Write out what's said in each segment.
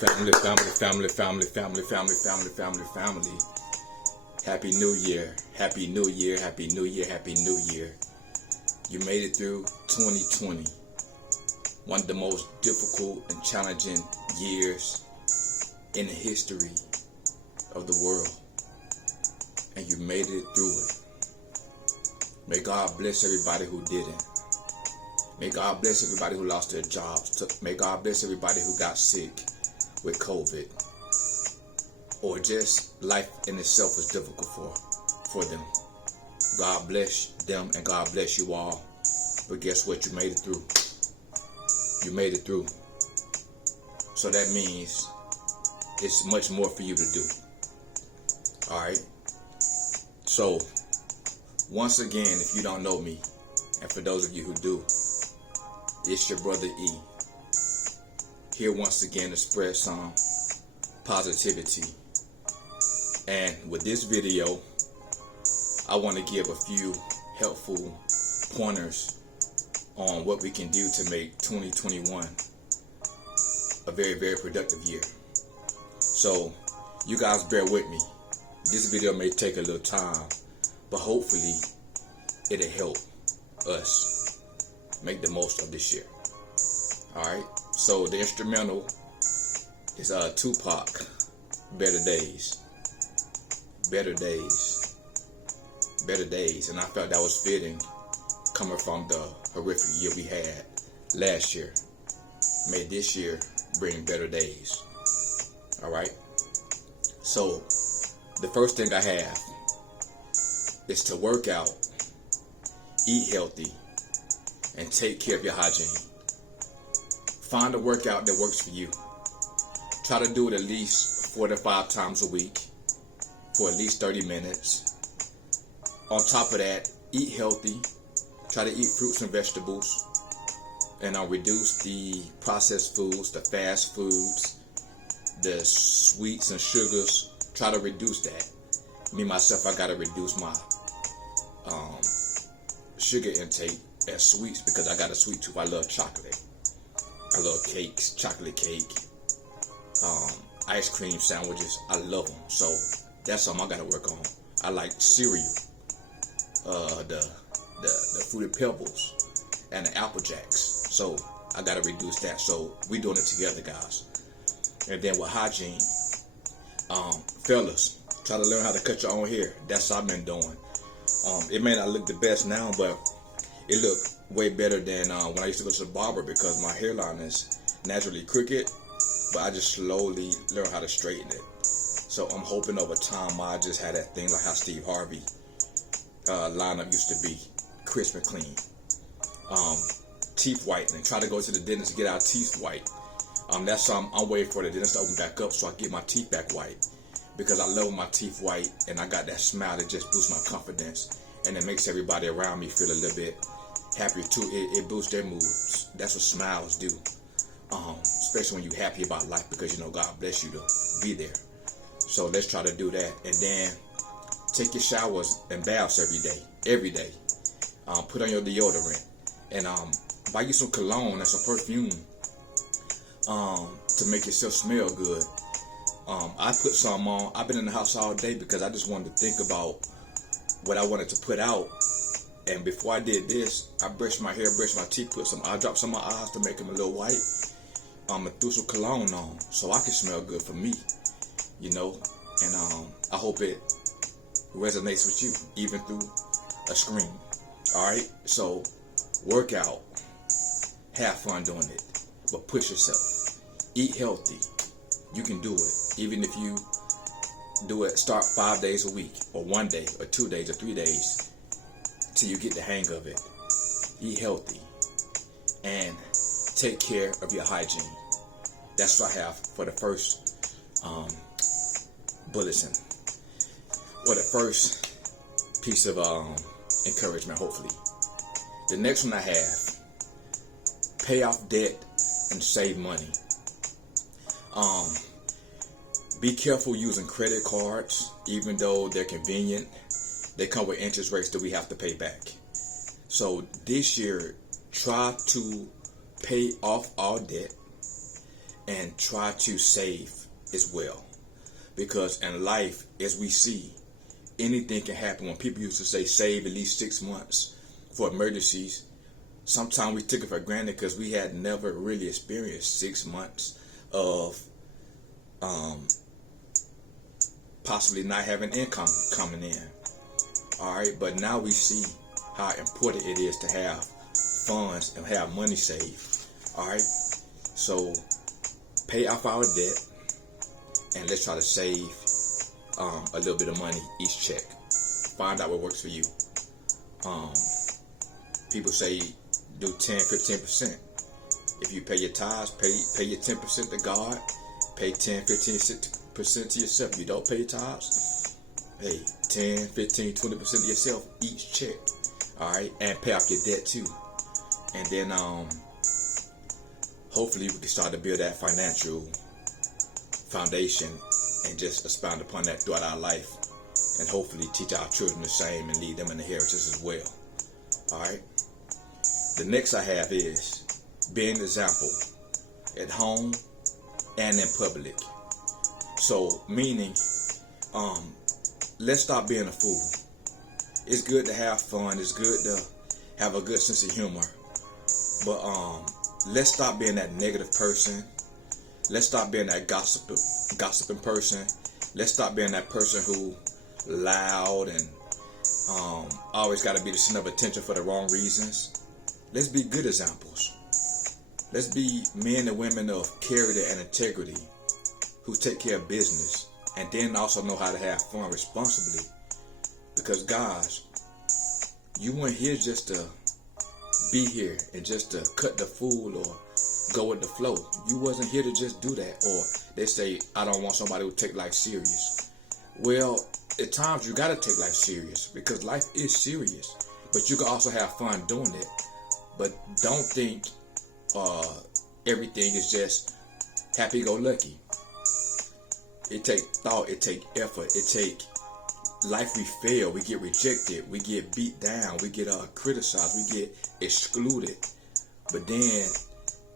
Family. Happy New Year. Happy New Year. Happy New Year. Happy New Year. You made it through 2020. One of the most difficult and challenging years in the history of the world. And you made it through it. May God bless everybody who didn't. May God bless everybody who lost their jobs. May God bless everybody who got sick with COVID. Or just life in itself was difficult for them. God bless them and God bless you all. But guess what? You made it through. You made it through. So that means it's much more for you to do. Alright? So, once again, if you don't know me, and for those of you who do, it's your brother E. Here once again to spread some positivity. And with this video, I want to give a few helpful pointers on what we can do to make 2021 a very, very productive year. So, you guys bear with me. This video may take a little time, but hopefully it'll help us make the most of this year. Alright, so the instrumental is Tupac, Better Days. Better Days. Better Days. And I felt that was fitting coming from the horrific year we had last year. May this year bring better days. Alright? So, the first thing I have is to work out, eat healthy, and take care of your hygiene. Find a workout that works for you. Try to do it at least 4 to 5 times a week for at least 30 minutes. On top of that, eat healthy. Try to eat fruits and vegetables. And reduce the processed foods, the fast foods, the sweets and sugars. Try to reduce that. Me, myself, I got to reduce my sugar intake and sweets because I got a sweet tooth. I love chocolate. I love cakes, chocolate cake, ice cream sandwiches. I love them. So that's something I got to work on. I like cereal, the Fruity Pebbles, and the Apple Jacks. So I got to reduce that. So we doing it together, guys. And then with hygiene, fellas, try to learn how to cut your own hair. That's what I've been doing. It may not look the best now, but it looked way better than when I used to go to the barber because my hairline is naturally crooked, but I just slowly learned how to straighten it. So I'm hoping over time I just had that thing like how Steve Harvey lineup used to be, crisp and clean. Teeth whitening. Try to go to the dentist to get our teeth white. That's something I'm waiting for the dentist to open back up so I get my teeth back white. Because I love my teeth white and I got that smile that just boosts my confidence and it makes everybody around me feel a little bit happier too. It boosts their moods. That's what smiles do. Especially when you're happy about life because you know God bless you to be there. So let's try to do that. And then take your showers and baths every day. Put on your deodorant and buy you some cologne and some perfume to make yourself smell good. I put some on. I've been in the house all day because I just wanted to think about what I wanted to put out. And before I did this, I brushed my hair, brushed my teeth, I dropped some of my eyes to make them a little white. And threw some cologne on so I can smell good for me, you know. And I hope it resonates with you, even through a screen. Alright? So, work out. Have fun doing it. But push yourself. Eat healthy. You can do it. Even if you do it, start 5 days a week, or 1 day, or 2 days, or 3 days, till you get the hang of it. Eat healthy. And take care of your hygiene. That's what I have for the first bulletin. Or the first piece of encouragement, hopefully. The next one I have, pay off debt and save money. Be careful using credit cards, even though they're convenient. They come with interest rates that we have to pay back. So this year, try to pay off all debt and try to save as well. Because in life, as we see, anything can happen. When people used to say save at least 6 months for emergencies, sometimes we took it for granted because we had never really experienced 6 months of possibly not having income coming in. All right, but now we see how important it is to have funds and have money saved. All right, so pay off our debt and let's try to save a little bit of money each check. Find out what works for you. People say do 10-15%. If you pay your tithes, pay your 10% to God. Pay 10-15% to yourself. If you don't pay your tithes, hey, 10-15-20% to yourself each check. All right, and pay off your debt too. And then hopefully we can start to build that financial foundation and just expound upon that throughout our life, and hopefully teach our children the same and lead them in inheritance as well. All right. The next I have is being an example at home and in public. So meaning, let's stop being a fool. It's good to have fun. It's good to have a good sense of humor, but let's stop being that negative person. Let's stop being that gossiping person. Let's stop being that person who loud and always got to be the center of attention for the wrong reasons. Let's be good examples. Let's be men and women of character and integrity who take care of business and then also know how to have fun responsibly. Because guys, you weren't here just to be here and just to cut the fool or go with the flow. You wasn't here to just do that. Or they say, I don't want somebody who take life serious. Well, at times you gotta take life serious because life is serious. But you can also have fun doing it. But don't think everything is just happy-go-lucky. It take thought, it take effort, it take life. We fail, we get rejected, we get beat down, we get criticized, we get excluded. But then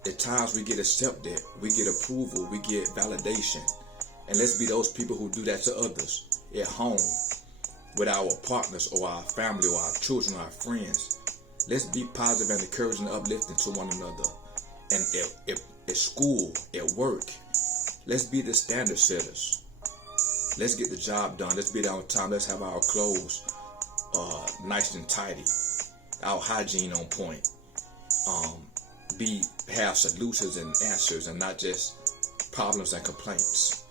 at times we get accepted, we get approval, we get validation. And let's be those people who do that to others at home with our partners or our family or our children or our friends. Let's be positive and encouraging and uplifting to one another. And at school, at work, let's be the standard setters. Let's get the job done. Let's be there on time. Let's have our clothes nice and tidy. Our hygiene on point. Have solutions and answers and not just problems and complaints.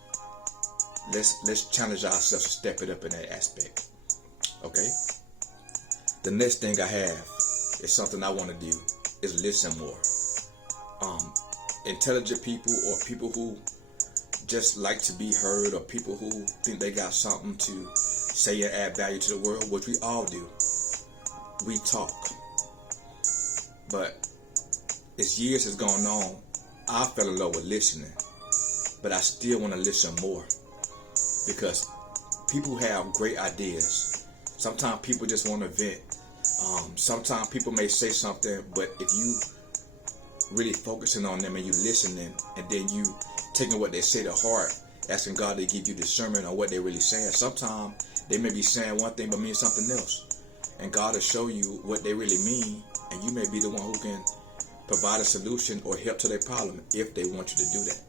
Let's challenge ourselves to step it up in that aspect. Okay? The next thing I have is something I want to do is listen more. Intelligent people or people who just like to be heard or people who think they got something to say and add value to the world, which we all do. We talk. But as years has gone on, I fell in love with listening. But I still want to listen more because people have great ideas. Sometimes people just want to vent. Sometimes people may say something, but if you really focusing on them and you listening and then you taking what they say to heart, asking God to give you discernment on what they're really saying. Sometimes they may be saying one thing but mean something else. And God will show you what they really mean, and you may be the one who can provide a solution or help to their problem if they want you to do that.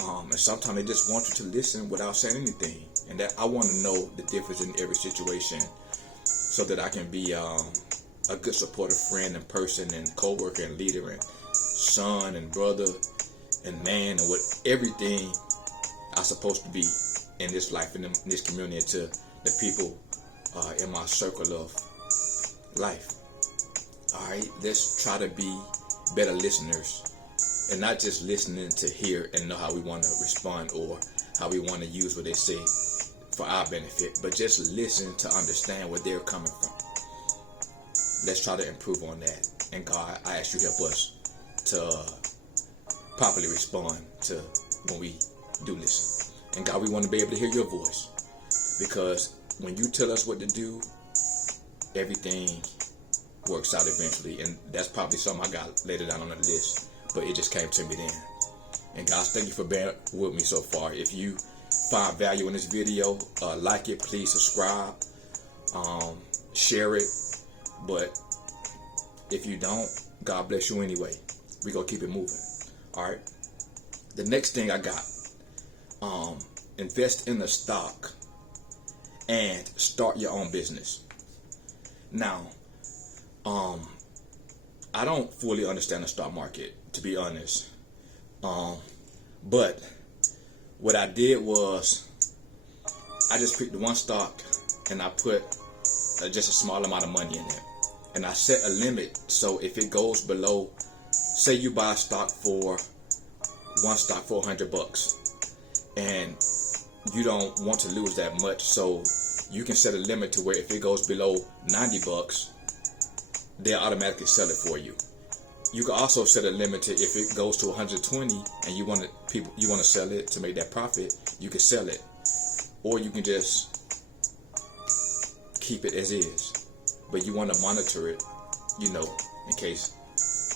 And sometimes they just want you to listen without saying anything. And that I want to know the difference in every situation so that I can be a good supportive friend and person and co-worker and leader and son and brother and man and what everything I'm supposed to be in this life, in this community, to the people in my circle of life. Alright, let's try to be better listeners and not just listening to hear and know how we want to respond or how we want to use what they say for our benefit, but just listen to understand where they're coming from. Let's try to improve on that. And God, I ask you help us to properly respond to when we do listen. And God, we want to be able to hear your voice, because when you tell us what to do, everything works out eventually. And that's probably something I got later down on the list, but it just came to me then. And guys, thank you for being with me so far. If you find value in this video, like it, please subscribe, share it. But if you don't, God bless you anyway. We're going to keep it moving. All right. The next thing I got, invest in the stock and start your own business. Now, I don't fully understand the stock market, to be honest. But what I did was I just picked one stock and I put just a small amount of money in it. And I set a limit, so if it goes below, say you buy a stock for one stock for $100 and you don't want to lose that much, so you can set a limit to where if it goes below $90, they'll automatically sell it for you. You can also set a limit to if it goes to 120 and you want to sell it to make that profit, you can sell it, or you can just keep it as is. But you want to monitor it, in case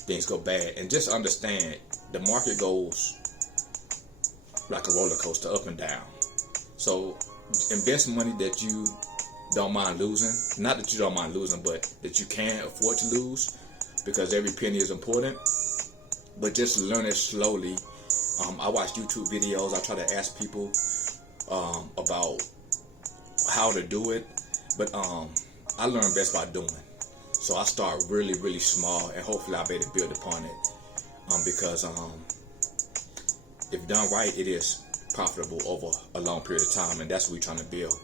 things go bad. And just understand, the market goes like a roller coaster, up and down. So invest money that you don't mind losing. Not that you don't mind losing, but that you can afford to lose, because every penny is important. But just learn it slowly. I watch YouTube videos. I try to ask people about how to do it, but I learn best by doing. So I start really, really small, and hopefully I'll be able to build upon it. Because if done right, it is profitable over a long period of time, and that's what we're trying to build.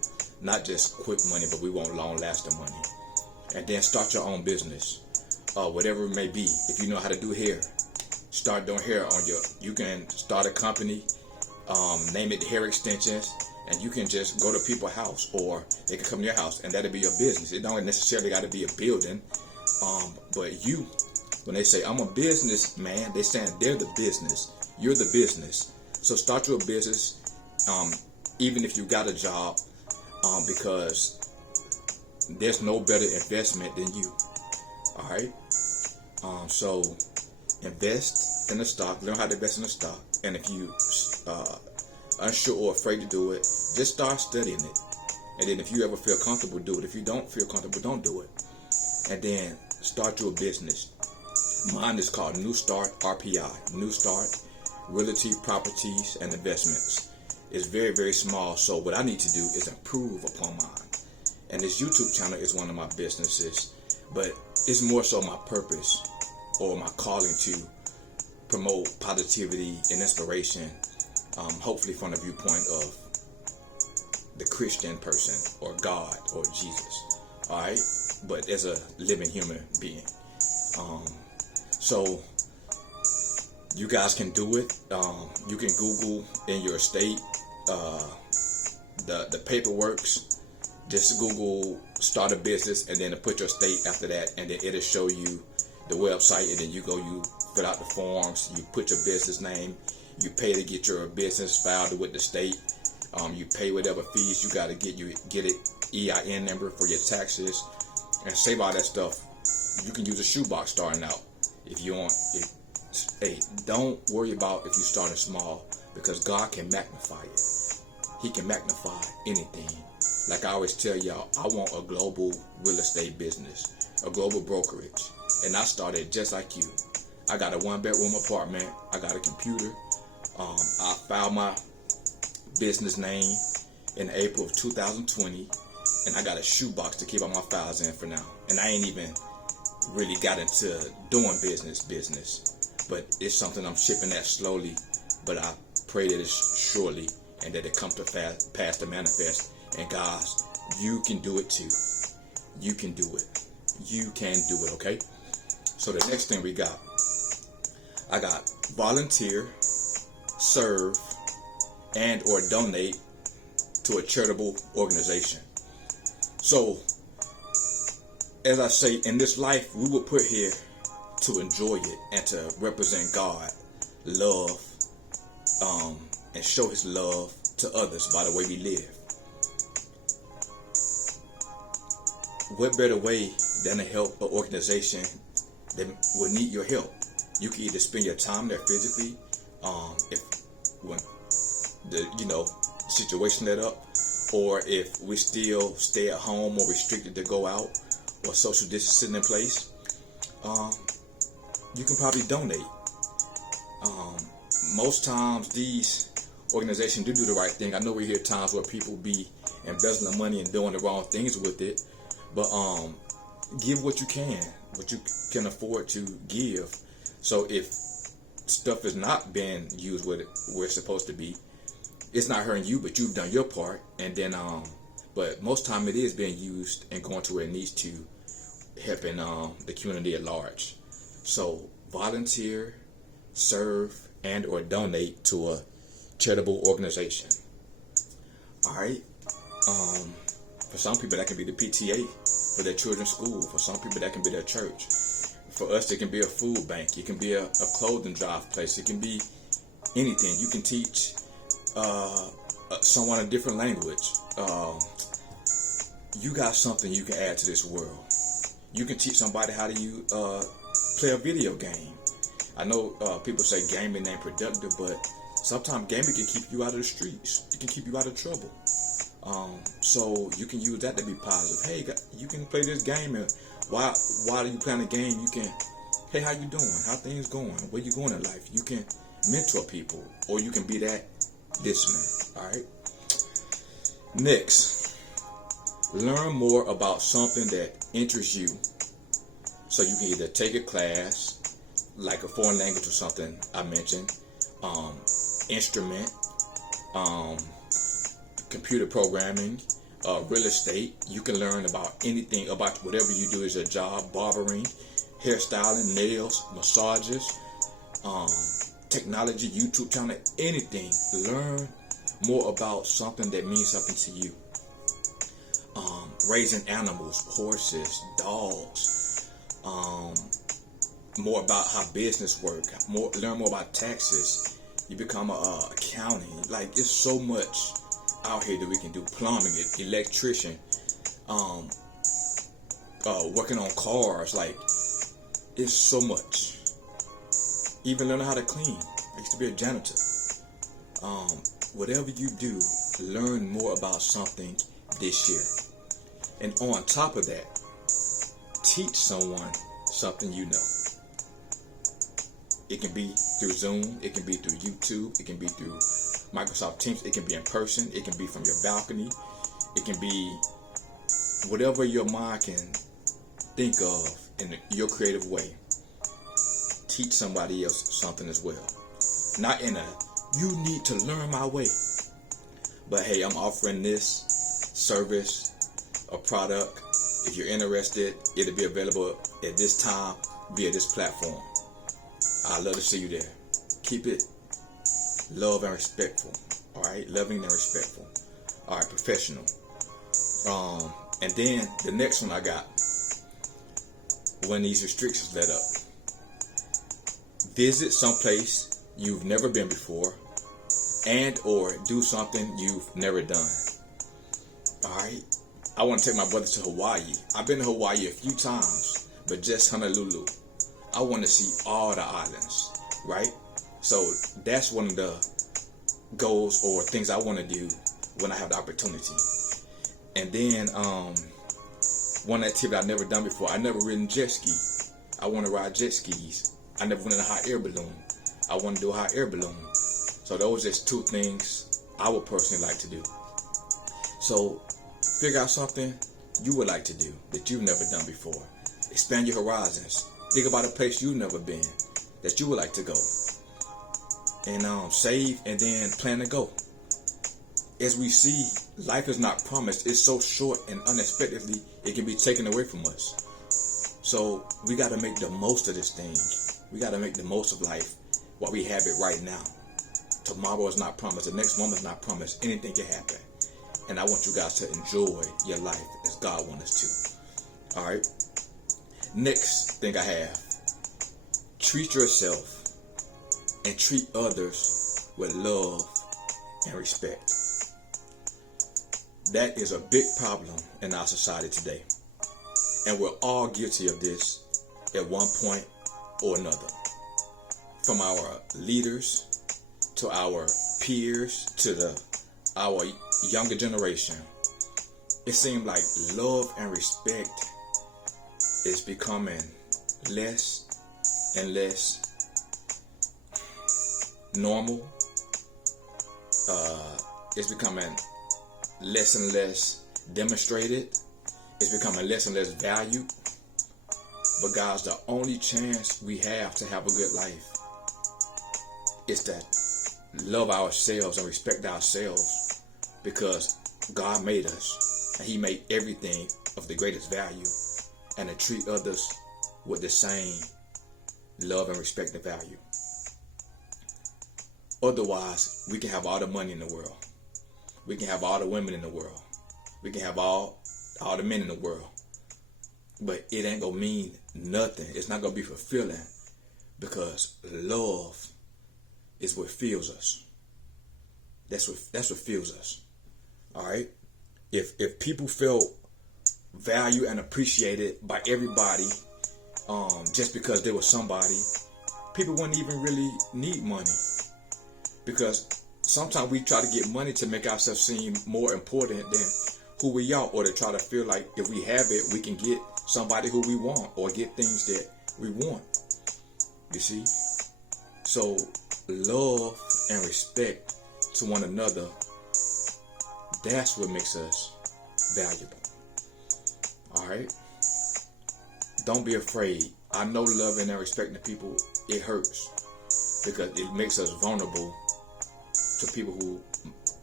Not just quick money, but we want long-lasting money. And then start your own business, whatever it may be. If you know how to do hair, start doing hair on you can start a company, name it Hair Extensions, and you can just go to people's house, or they can come to your house, and that'll be your business. It don't necessarily got to be a building, but when they say I'm a business man, they're saying they're the business. You're the business. So start your business, even if you got a job, because there's no better investment than you. All right. So invest in the stock. Learn how to invest in the stock, and if you unsure or afraid to do it, just start studying it. And then if you ever feel comfortable, do it. If you don't feel comfortable, don't do it. And then start your business. Mine is called New Start RPI. New Start Realty, Properties, and Investments. It's very, very small. So what I need to do is improve upon mine. And this YouTube channel is one of my businesses, but it's more so my purpose or my calling to promote positivity and inspiration. Hopefully from the viewpoint of the Christian person or God or Jesus. All right, but as a living human being. So you guys can do it. You can Google in your state the paperworks. Just Google start a business and then put your state after that, and then it'll show you the website, and then you fill out the forms, you put your business name, you pay to get your business filed with the state. You pay whatever fees you got to get. You get it EIN number for your taxes, and save all that stuff. You can use a shoebox starting out if you want. Hey, don't worry about if you're starting small, because God can magnify it. He can magnify anything. Like I always tell y'all, I want a global real estate business, a global brokerage, and I started just like you. I got a 1-bedroom apartment. I got a computer. I filed my business name in April of 2020, and I got a shoebox to keep all my files in for now. And I ain't even really got into doing business, but it's something I'm shipping at slowly. But I pray that it's surely, and that it comes to pass to manifest. And guys, you can do it too. You can do it. You can do it. Okay. So the next thing I got volunteer, serve, and or donate to a charitable organization. So, as I say, in this life, we were put here to enjoy it and to represent God, love, and show His love to others by the way we live. What better way than to help an organization that will need your help? You can either spend your time there physically, If when the situation let up, or if we still stay at home or restricted to go out, or social distancing in place, you can probably donate. Most times these organizations do the right thing. I know we hear times where people be embezzling money and doing the wrong things with it, but give what you can afford to give. So if stuff is not being used where it's supposed to be, it's not hurting you, but you've done your part. And then but most time it is being used and going to where it needs to, helping the community at large. So volunteer, serve, and or donate to a charitable organization. All right. For some people that can be the PTA for their children's school. For some people that can be their church. For us, it can be a food bank. It can be a clothing drive place. It can be anything. You can teach someone a different language. You got something you can add to this world. You can teach somebody how to play a video game. I know people say gaming ain't productive, but sometimes gaming can keep you out of the streets. It can keep you out of trouble. So you can use that to be positive. Hey, you can play this game, and while you playing the game, you can, hey, how you doing? How things going? Where you going in life? You can mentor people, or you can be that listener. All right. Next, learn more about something that interests you. So you can either take a class, like a foreign language or something I mentioned, instrument, computer programming, real estate. You can learn about anything, about whatever you do as a job, barbering, hairstyling, nails, massages, technology, YouTube channel, anything. Learn more about something that means something to you. Raising animals, horses, dogs, more about how business work, learn more about taxes. You become a accounting. Like, it's so much out here that we can do. Plumbing, electrician, working on cars. Like, it's so much. Even learning how to clean. I used to be a janitor. Whatever you do, learn more about something this year. And on top of that, teach someone something you know. It can be through Zoom, it can be through YouTube, it can be through Microsoft Teams, it can be in person, it can be from your balcony, it can be whatever your mind can think of in your creative way. Teach somebody else something as well. Not in a, you need to learn my way, but hey, I'm offering this service or product. If you're interested, it'll be available at this time via this platform. I'd love to see you there. Keep it love and respectful. All right, loving and respectful. All right, professional. And then the next one I got, when these restrictions let up, visit someplace you've never been before, and or do something you've never done. All right, I want to take my brother to Hawaii. I've been to Hawaii a few times, but just Honolulu. I want to see all the islands, right? So that's one of the goals or things I want to do when I have the opportunity. And then one activity I've never done before, I never ridden jet ski. I want to ride jet skis. I never went in a hot air balloon. I want to do a hot air balloon. So those are just two things I would personally like to do. So figure out something you would like to do that you've never done before. Expand your horizons. Think about a place you've never been that you would like to go. And save and then plan to go. As we see, life is not promised. It's so short, and unexpectedly it can be taken away from us. So we got to make the most of this thing. We got to make the most of life while we have it right now. Tomorrow is not promised. The next moment is not promised. Anything can happen. And I want you guys to enjoy your life as God wants us to. All right. Next thing I have, treat yourself and treat others with love and respect. That is a big problem in our society today. And we're all guilty of this at one point or another. From our leaders to our peers, to our younger generation, it seems like love and respect is becoming less and less normal. It's becoming less and less demonstrated. It's becoming less and less valued. But guys, the only chance we have to have a good life is to love ourselves and respect ourselves, because God made us and He made everything of the greatest value, and to treat others with the same love and respect and value. Otherwise, we can have all the money in the world. We can have all the women in the world. We can have all the men in the world. But it ain't gonna mean nothing. It's not gonna be fulfilling, because love is what fills us. That's what fills us. All right. If people felt valued and appreciated by everybody, just because they were somebody, people wouldn't even really need money. Because sometimes we try to get money to make ourselves seem more important than who we are, or to try to feel like if we have it, we can get somebody who we want or get things that we want. You see? So love and respect to one another, that's what makes us valuable. All right? Don't be afraid. I know loving and respecting people, it hurts, because it makes us vulnerable to people who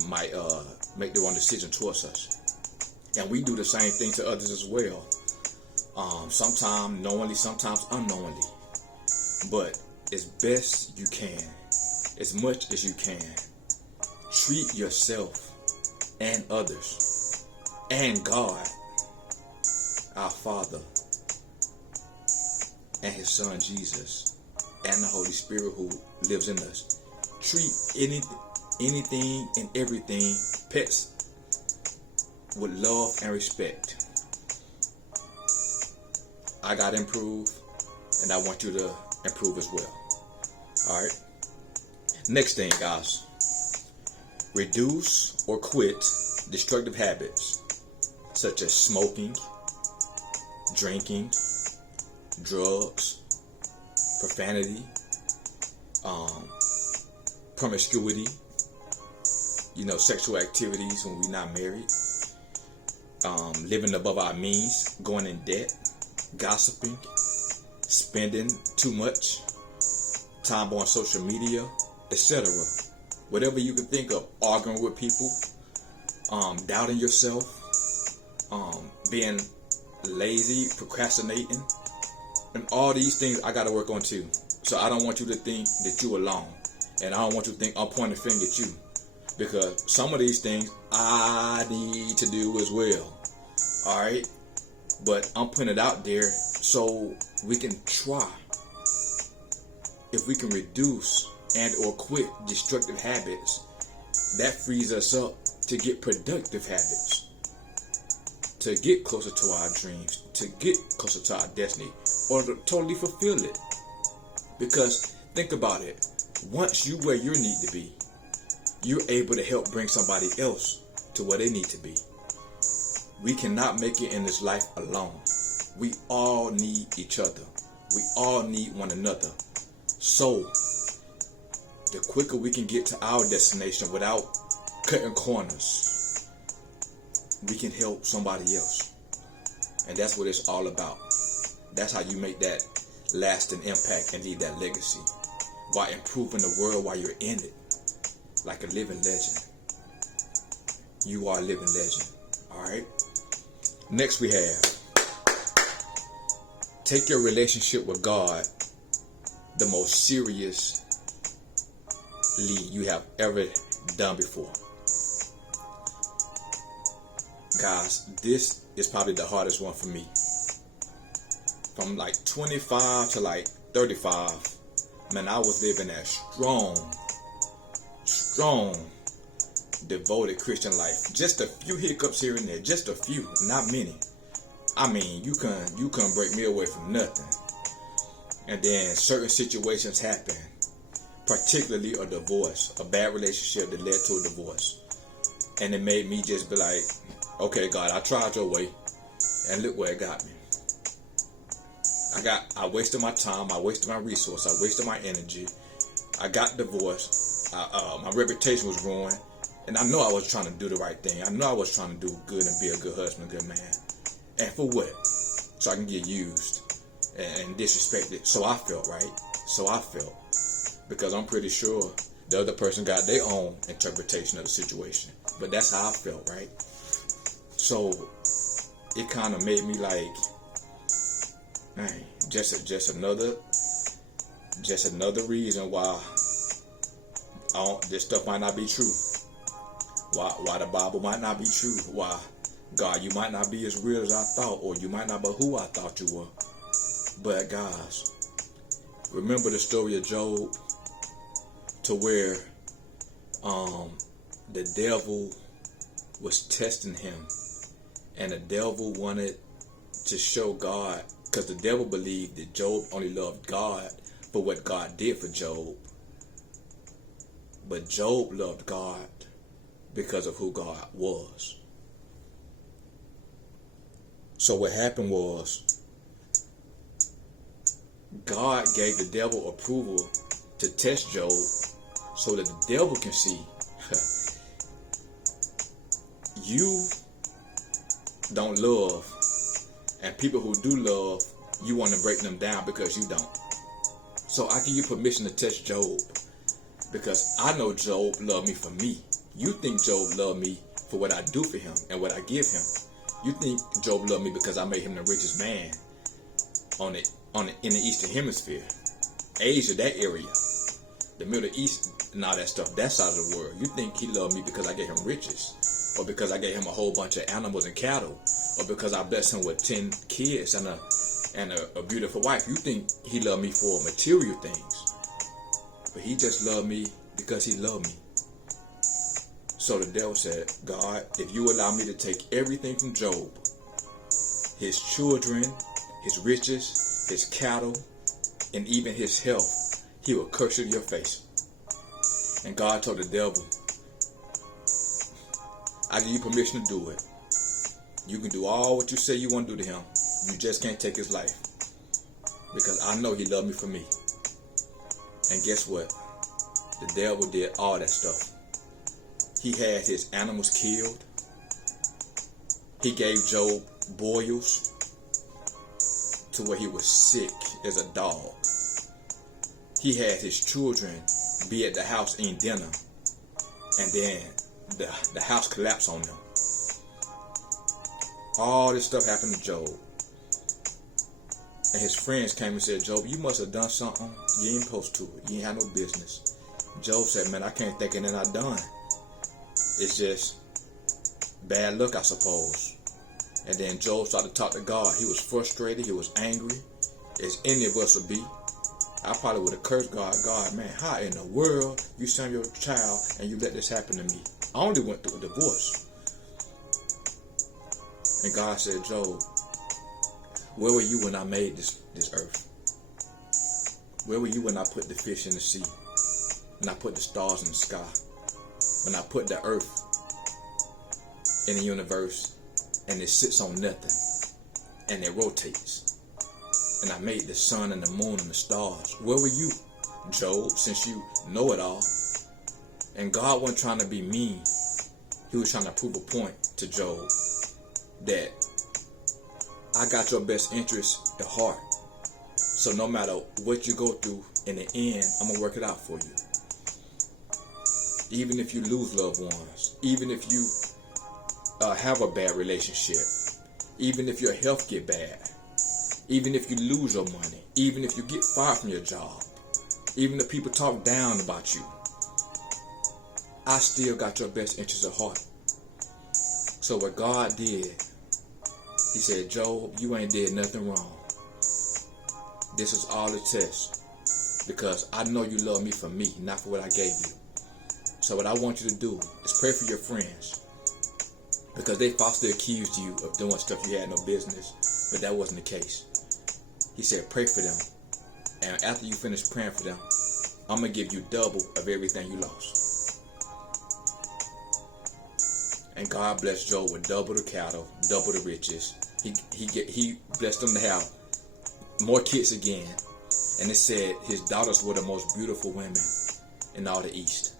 might make the wrong decision towards us. And we do the same thing to others as well. Sometimes knowingly, sometimes unknowingly. But as best you can, as much as you can, treat yourself and others and God, our Father, and His Son Jesus, and the Holy Spirit who lives in us. Treat anything and everything, pets, with love and respect. I got to improve, and I want you to improve as well. All right. Next thing, guys. Reduce or quit destructive habits such as smoking, drinking, drugs, profanity, promiscuity, sexual activities when we're not married, living above our means, going in debt, gossiping, spending too much time on social media, etc. Whatever you can think of, arguing with people, doubting yourself, being lazy, procrastinating, and all these things I got to work on too. So I don't want you to think that you're alone, and I don't want you to think I'm pointing a finger at you, because some of these things I need to do as well. All right, but I'm putting it out there so we can try. If we can reduce and or quit destructive habits, that frees us up to get productive habits, to get closer to our dreams, to get closer to our destiny, or to totally fulfill it. Because think about it, once you where you need to be, you're able to help bring somebody else to where they need to be. We cannot make it in this life alone. We all need each other. We all need one another. So the quicker we can get to our destination without cutting corners, we can help somebody else. And that's what it's all about. That's how you make that lasting impact and leave that legacy, while improving the world while you're in it, like a living legend. You are a living legend. Alright? Next we have, take your relationship with God the most seriously you have ever done before. Guys, this is probably the hardest one for me. From like 25 to like 35, man, I was living a strong, devoted Christian life. Just a few hiccups here and there, just a few, not many. I mean, you couldn't break me away from nothing. And then certain situations happen, particularly a divorce, a bad relationship that led to a divorce. And it made me just be like, okay, God, I tried your way, and look where it got me. I wasted my time, I wasted my resource, I wasted my energy. I got divorced. My reputation was ruined, and I know I was trying to do the right thing. I know I was trying to do good and be a good husband, good man. And for what? So I can get used and disrespected. So I felt, right? So I felt. Because I'm pretty sure the other person got their own interpretation of the situation. But that's how I felt, right? So it kind of made me like, man, just another reason why this stuff might not be true. Why the Bible might not be true. Why God, you might not be as real as I thought, or you might not be who I thought you were. But guys, remember the story of Job, to where the devil was testing him, and the devil wanted to show God, because the devil believed that Job only loved God for what God did for Job. But Job loved God because of who God was. So what happened was, God gave the devil approval to test Job so that the devil can see you don't love, and people who do love, you want to break them down because you don't. So I give you permission to test Job, because I know Job loved me for me. You think Job loved me for what I do for him and what I give him. You think Job loved me because I made him the richest man in the Eastern Hemisphere, Asia, that area, the Middle East, and all that stuff, that side of the world. You think he loved me because I gave him riches, or because I gave him a whole bunch of animals and cattle, or because I blessed him with 10 kids and a beautiful wife. You think he loved me for material things, but he just loved me because he loved me. So the devil said, God, if you allow me to take everything from Job, his children, his riches, his cattle, and even his health, he will curse you to your face. And God told the devil, I give you permission to do it. You can do all what you say you want to do to him. You just can't take his life. Because I know he loved me for me. And guess what? The devil did all that stuff. He had his animals killed. He gave Job boils to where he was sick as a dog. He had his children be at the house eating dinner, and then the house collapsed on them. All this stuff happened to Job. And his friends came and said, Job, you must have done something you ain't supposed to. You ain't had no business. Job said, man, I can't think of anything I've done. It's just bad luck, I suppose. And then Job started to talk to God. He was frustrated. He was angry, as any of us would be. I probably would have cursed God. God, man, how in the world you send your child and you let this happen to me? I only went through a divorce. And God said, Job, where were you when I made this earth? Where were you when I put the fish in the sea? When I put the stars in the sky? When I put the earth in the universe and it sits on nothing and it rotates? And I made the sun and the moon and the stars. Where were you, Job, since you know it all? And God wasn't trying to be mean. He was trying to prove a point to Job that I got your best interest at heart. So no matter what you go through, in the end, I'm going to work it out for you. Even if you lose loved ones, even if you have a bad relationship, even if your health get bad, even if you lose your money, even if you get fired from your job, even if people talk down about you, I still got your best interest at heart. So what God did, he said, Job, you ain't did nothing wrong. This is all a test, because I know you love me for me, not for what I gave you. So what I want you to do is pray for your friends, because they falsely accused you of doing stuff you had no business, but that wasn't the case. He said, pray for them. And after you finish praying for them, I'm going to give you double of everything you lost. And God blessed Job with double the cattle, double the riches. He blessed him to have more kids again. And it said his daughters were the most beautiful women in all the East.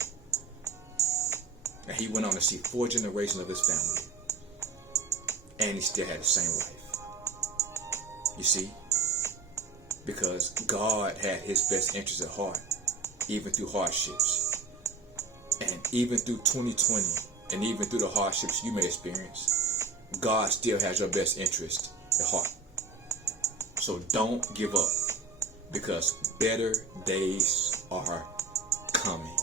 And he went on to see 4 generations of his family. And he still had the same wife. You see? Because God had his best interests at heart, even through hardships. And even through 2020, and even through the hardships you may experience, God still has your best interest at heart. So don't give up, because better days are coming.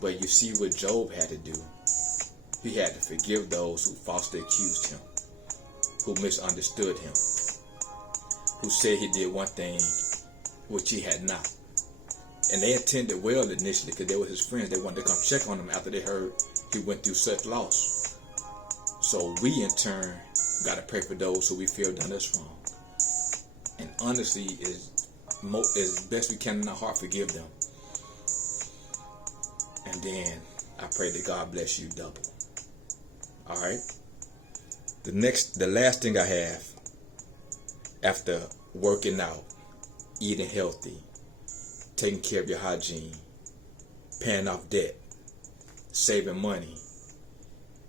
But you see what Job had to do. He had to forgive those who falsely accused him, who misunderstood him, who said he did one thing which he had not. And they intended well initially, because they were his friends. They wanted to come check on him after they heard he went through such loss. So we in turn got to pray for those who we feel done us wrong. And honestly, as best we can in our heart, forgive them. And then I pray that God bless you double. Alright? The last thing I have, after working out, eating healthy, taking care of your hygiene, paying off debt, saving money,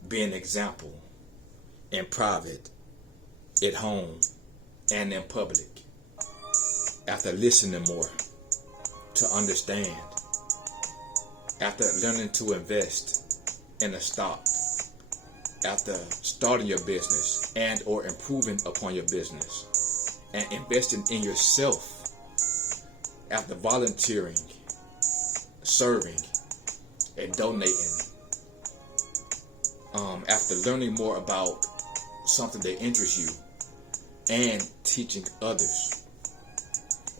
being an example in private, at home, and in public. After listening more to understand, after learning to invest in a stock, after starting your business and or improving upon your business, and investing in yourself, after volunteering, serving, and donating, after learning more about something that interests you and teaching others,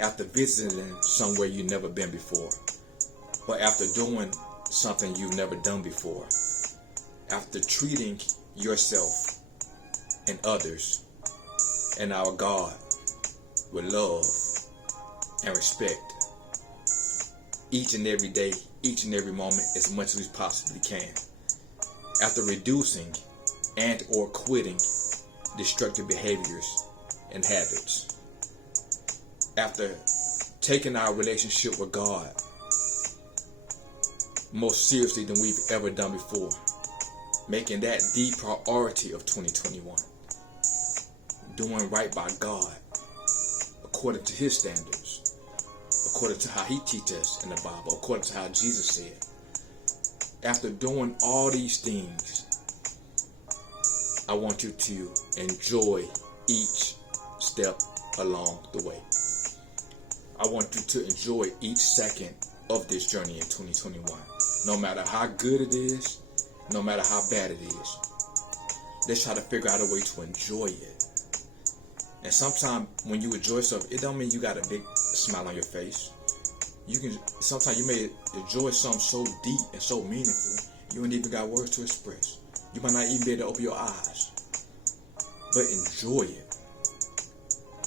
after visiting somewhere you've never been before, or after doing something you've never done before, after treating yourself and others and our God with love and respect each and every day, each and every moment, as much as we possibly can, after reducing and or quitting destructive behaviors and habits, after taking our relationship with God more seriously than we've ever done before, making that the priority of 2021, doing right by God according to his standards, according to how he teaches us in the Bible, according to how Jesus said. After doing all these things, I want you to enjoy each step along the way. I want you to enjoy each second of this journey in 2021. No matter how good it is, no matter how bad it is, let's try to figure out a way to enjoy it. And sometimes when you enjoy something, it don't mean you got a big smile on your face. Sometimes you may enjoy something so deep and so meaningful, you ain't even got words to express. You might not even be able to open your eyes. But enjoy it,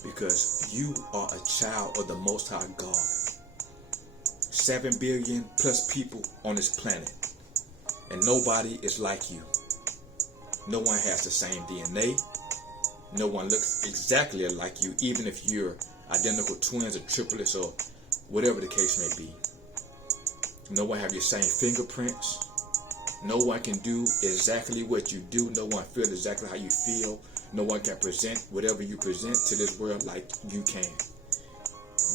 because you are a child of the Most High God. 7 billion plus people on this planet, and nobody is like you. No one has the same DNA. No one looks exactly like you, even if you're identical twins or triplets or whatever the case may be. No one have your same fingerprints. No one can do exactly what you do. No one feels exactly how you feel. No one can present whatever you present to this world like you can.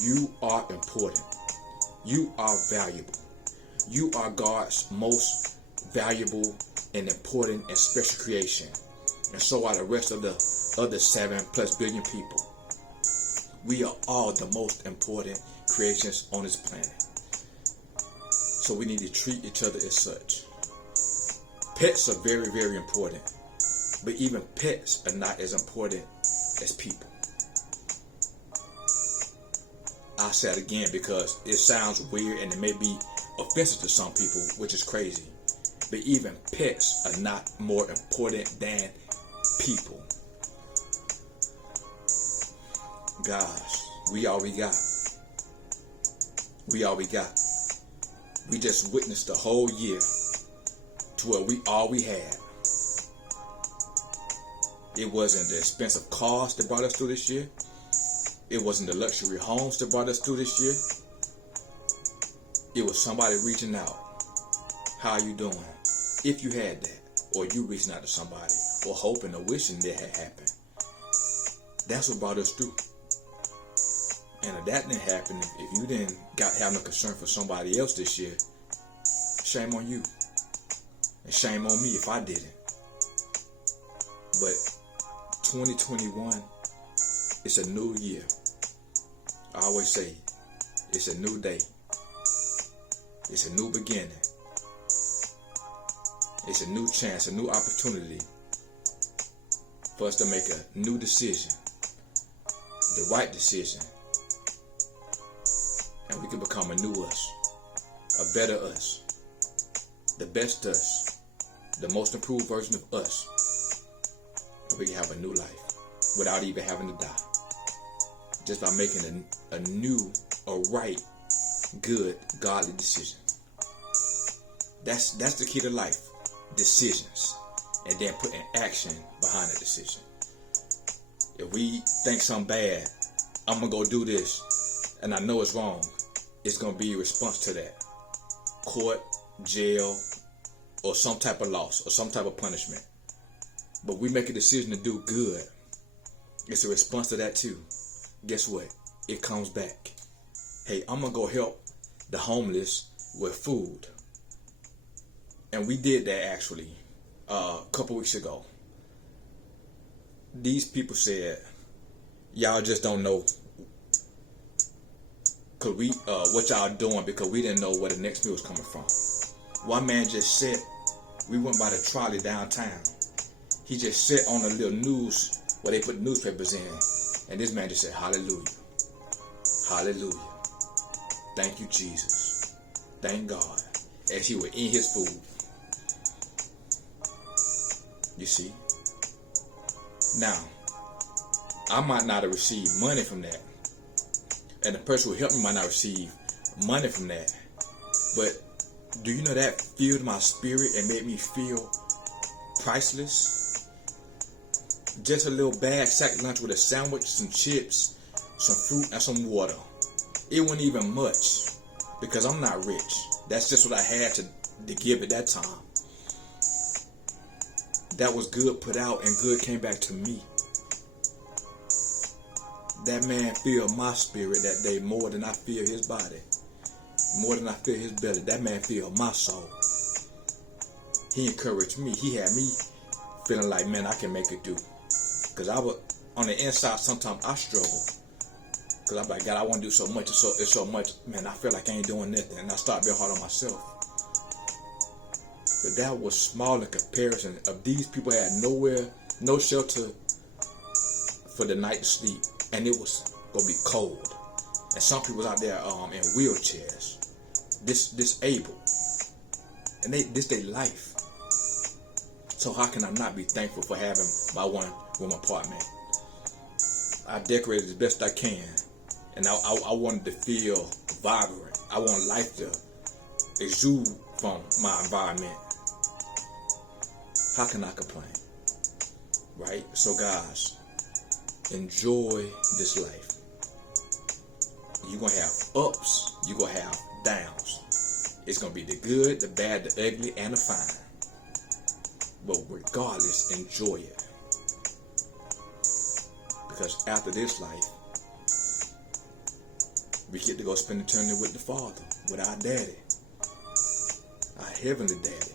You are important. You are valuable. You are God's most valuable and important and special creation. And so are the rest of the other 7+ billion people. We are all the most important creations on this planet. So we need to treat each other as such. Pets are very, very important. But even pets are not as important as people. I'll say it again because it sounds weird and it may be offensive to some people, which is crazy. But even pets are not more important than people. Gosh, we all we got. we all we got. We just witnessed the whole year to where all we had. It wasn't the expensive cars that brought us through this year. It wasn't the luxury homes that brought us through this year. It was somebody reaching out. How are you doing? If you had that, or you reaching out to somebody, or hoping or wishing that had happened. That's what brought us through. And if that didn't happen, if you didn't have no concern for somebody else this year, shame on you. And shame on me if I didn't. But 2021, it's a new year. I always say, it's a new day. It's a new beginning. It's a new chance, a new opportunity for us to make a new decision. The right decision. And we can become a new us. A better us. The best us. The most improved version of us. And we can have a new life without even having to die. Just by making a new, a right, good, godly decision. That's the key to life. Decisions. And then putting action behind the decision. If we think something bad, I'm going to go do this, and I know it's wrong, it's going to be a response to that. Court, jail, or some type of loss, or some type of punishment. But we make a decision to do good. It's a response to that too. Guess what? It comes back. Hey, I'm going to go help the homeless with food. And we did that actually a couple weeks ago. These people said, y'all just don't know what y'all doing because we didn't know where the next meal was coming from. One man just said, we went by the trolley downtown. He just sat on a little news where they put newspapers in. And this man just said, hallelujah. Hallelujah. Thank you, Jesus. Thank God. As he was eating his food. You see? Now, I might not have received money from that. And the person who helped me might not receive money from that. But do you know that filled my spirit and made me feel priceless? Just a little bag sack lunch with a sandwich, some chips, some fruit, and some water. It wasn't even much because I'm not rich. That's just what I had to give at that time. That was good put out and good came back to me. That man filled my spirit that day more than I feel his body. More than I feel his belly. That man filled my soul. He encouraged me. He had me feeling like, man, I can make it through. Because I was on the inside, sometimes I struggle. Because I'm like, God, I want to do so much. It's so much. Man, I feel like I ain't doing nothing. And I start being hard on myself. But that was small in comparison of these people had nowhere, no shelter for the night to sleep. And it was going to be cold. And some people was out there in wheelchairs. Disabled. And this their life. So how can I not be thankful for having my one-room apartment? I decorated as best I can. And I wanted to feel vibrant. I want life to exude from my environment. How can I complain? Right? So guys, enjoy this life. You're going to have ups. You're going to have downs. It's going to be the good, the bad, the ugly, and the fine. But regardless, enjoy it. Because after this life, we get to go spend eternity with the Father, with our daddy, our heavenly daddy,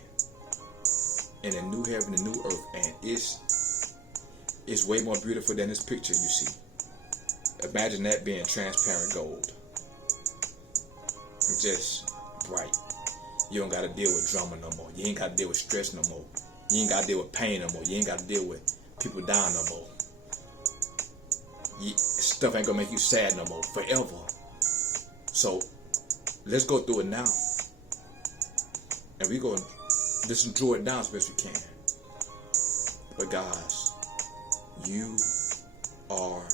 in a new heaven and new earth. And it's way more beautiful than this picture you see. Imagine that being transparent gold. Just bright. You don't got to deal with drama no more. You ain't got to deal with stress no more. You ain't got to deal with pain no more. You ain't got to deal with people dying no more. Stuff ain't going to make you sad no more forever. So, let's go through it now. And we going to just enjoy it now as best we can. But guys, you are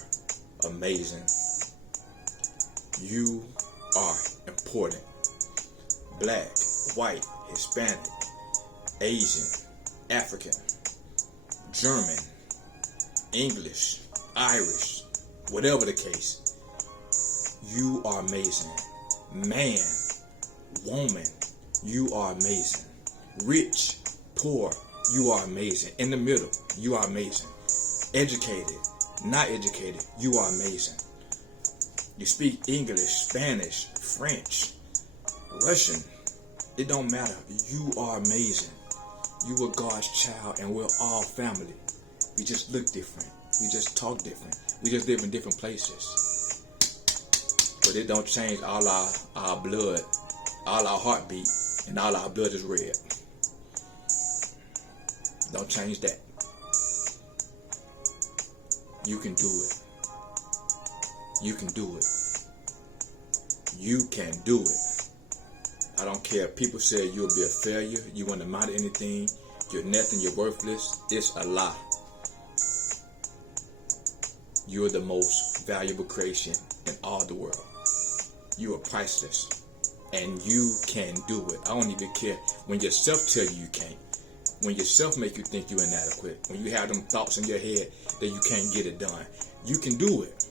amazing. You are important. important. Black, white, Hispanic, Asian, African, German, English, Irish, whatever the case, you are amazing. Man, woman, you are amazing. Rich, poor, you are amazing. In the middle, you are amazing. Educated, not educated, you are amazing. You speak English, Spanish, French, Russian, it don't matter. You are amazing. You are God's child, and we're all family. We just look different. We just talk different. We just live in different places. But it don't change all our blood, all our heartbeat, and all our blood is red. Don't change that. You can do it. You can do it. You can do it. I don't care if people say you'll be a failure, you won't amount to anything, you're nothing, you're worthless. It's a lie. You're the most valuable creation in all the world. You are priceless. And you can do it. I don't even care when yourself tell you can't. When yourself make you think you're inadequate. When you have them thoughts in your head that you can't get it done. You can do it.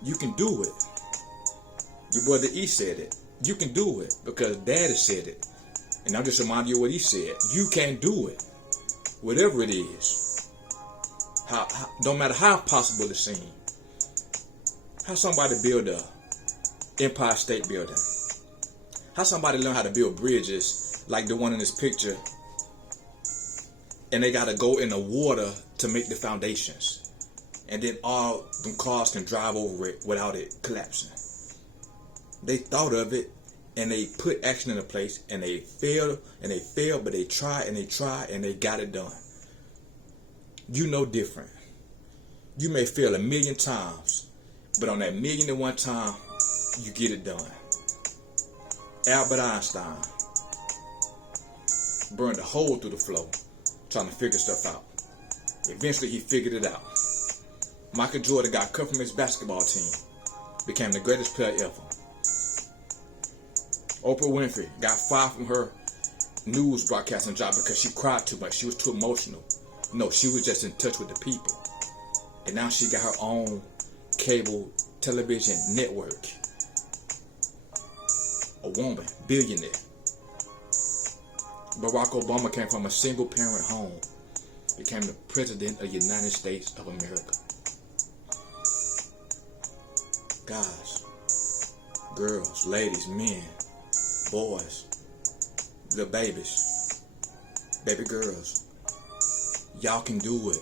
You can do it. Your brother E said it. You can do it because Daddy said it. And I'm just reminding you what he said. You can do it. Whatever it is. Don't matter how impossible it seems. How somebody build a Empire State Building. How somebody learn how to build bridges like the one in this picture. And they got to go in the water to make the foundations. And then all them cars can drive over it without it collapsing. They thought of it and they put action into place and they failed, but they tried and they got it done. You know different. You may fail 1,000,000 times, but on that 1,000,001 time, you get it done. Albert Einstein burned a hole through the floor trying to figure stuff out. Eventually, he figured it out. Michael Jordan got cut from his basketball team, became the greatest player ever. Oprah Winfrey got fired from her news broadcasting job because she cried too much. She was too emotional. No, she was just in touch with the people. And now she got her own cable television network. A woman, billionaire. Barack Obama came from a single parent home. Became the president of the United States of America. Guys, girls, ladies, men, boys, little babies, baby girls, y'all can do it.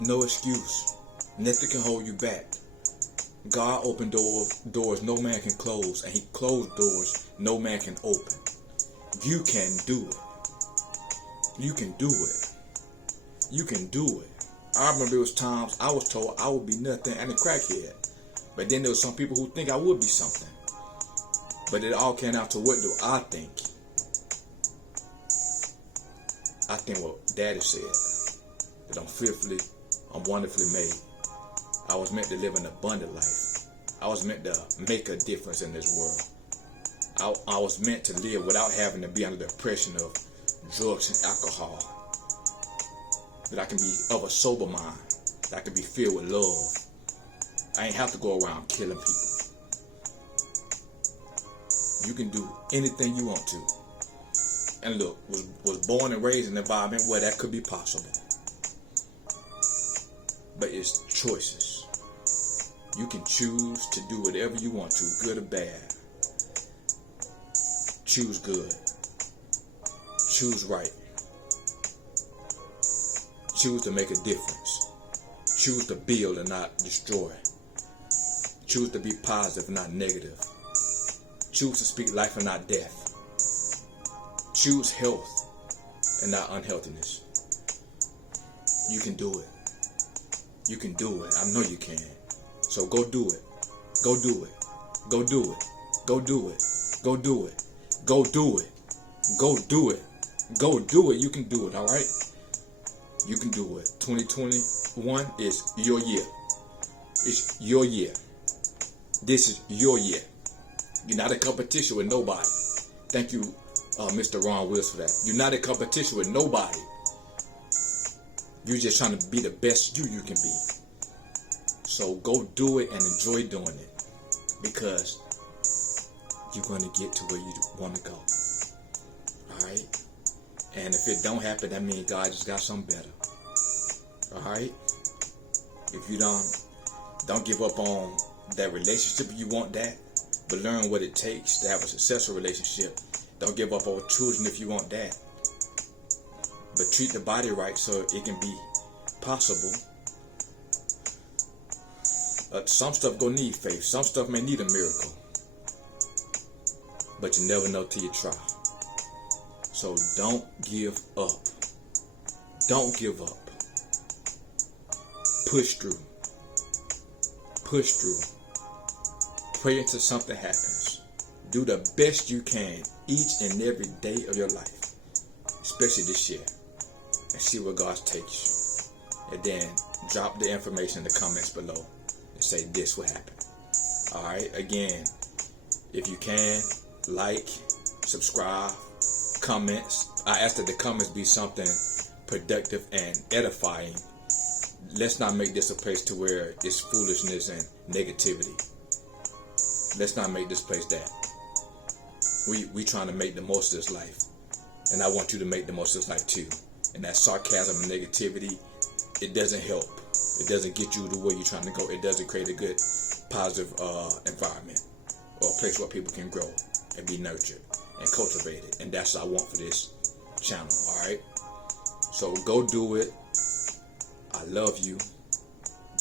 No excuse. Nothing can hold you back. God opened doors no man can close, and he closed doors no man can open. You can do it. You can do it. You can do it. I remember there was times I was told I would be nothing and a crackhead. But then there was some people who think I would be something. But it all came out to what do I think? I think what Daddy said. That I'm wonderfully made. I was meant to live an abundant life. I was meant to make a difference in this world. I was meant to live without having to be under the oppression of drugs and alcohol. That I can be of a sober mind. That I can be filled with love. I ain't have to go around killing people. You can do anything you want to. And look, was born and raised in an environment where that could be possible. But it's choices. You can choose to do whatever you want to, good or bad. Choose good. Choose right. Choose to make a difference. Choose to build and not destroy. Choose to be positive and not negative. Choose to speak life and not death. Choose health and not unhealthiness. You can do it. You can do it. I know you can. So go do it. Go do it. Go do it. Go do it. Go do it. Go do it. Go do it. Go do it. You can do it, all right? You can do it. 2021 is your year. It's your year. This is your year. You're not in competition with nobody. Thank you, Mr. Ron Wills, for that. You're not in competition with nobody. You're just trying to be the best you can be. So go do it and enjoy doing it, because you're going to get to where you want to go. Alright? And if it don't happen, that means God just got something better. Alright? If you don't give up on that relationship, you want that, but learn what it takes to have a successful relationship. Don't give up on children if you want that, but treat the body right so it can be possible. Some stuff gonna need faith. Some stuff may need a miracle, but you never know till you try. So don't give up. Don't give up. Push through. Push through. Pray until something happens. Do the best you can each and every day of your life, especially this year, and see where God takes you. And then drop the information in the comments below and say this will happen. Alright, again, if you can, like, subscribe, comments. I ask that the comments be something productive and edifying. Let's not make this a place to where it's foolishness and negativity. Let's not make this place that. We trying to make the most of this life, and I want you to make the most of this life too. And that sarcasm and negativity, it doesn't help. It doesn't get you to where you're trying to go. It doesn't create a good, positive environment or a place where people can grow and be nurtured and cultivated. And that's what I want for this channel. All right. So go do it. I love you.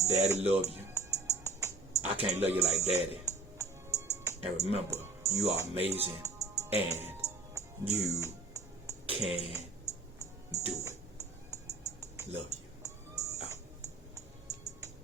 Daddy love you. I can't love you like Daddy. And remember, you are amazing and you can do it. Love you.